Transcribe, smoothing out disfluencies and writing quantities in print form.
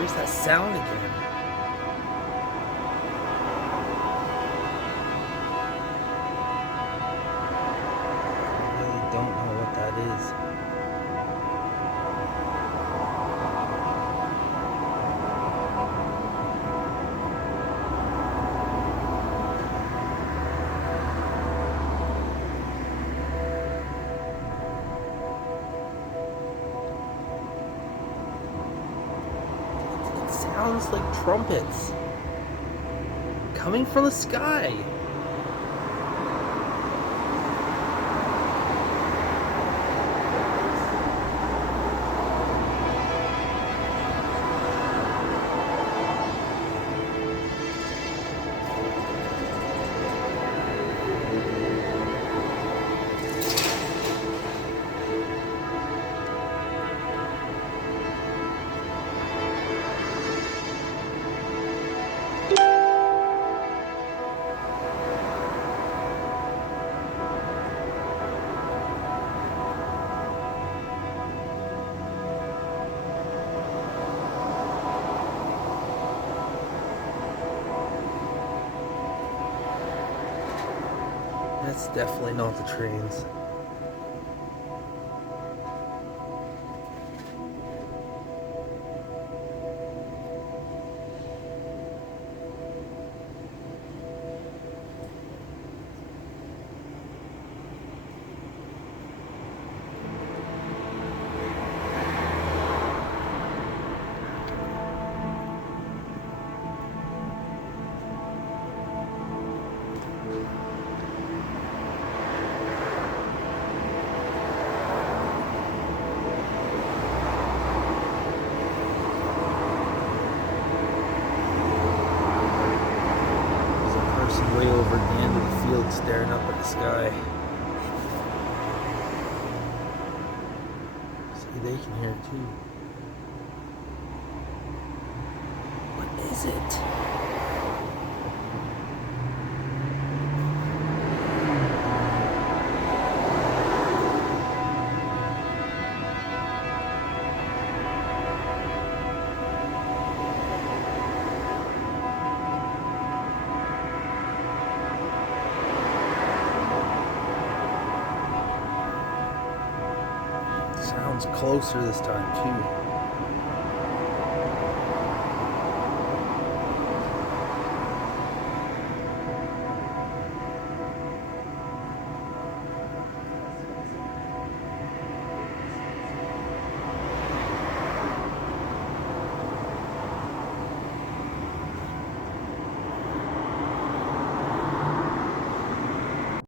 Where's that sound again? I really don't know what that is. It sounds like trumpets coming from the sky. That's definitely not the trains. Way over at the end of the field staring up at the sky. See, they can hear it too. What is it? Sounds closer this time too.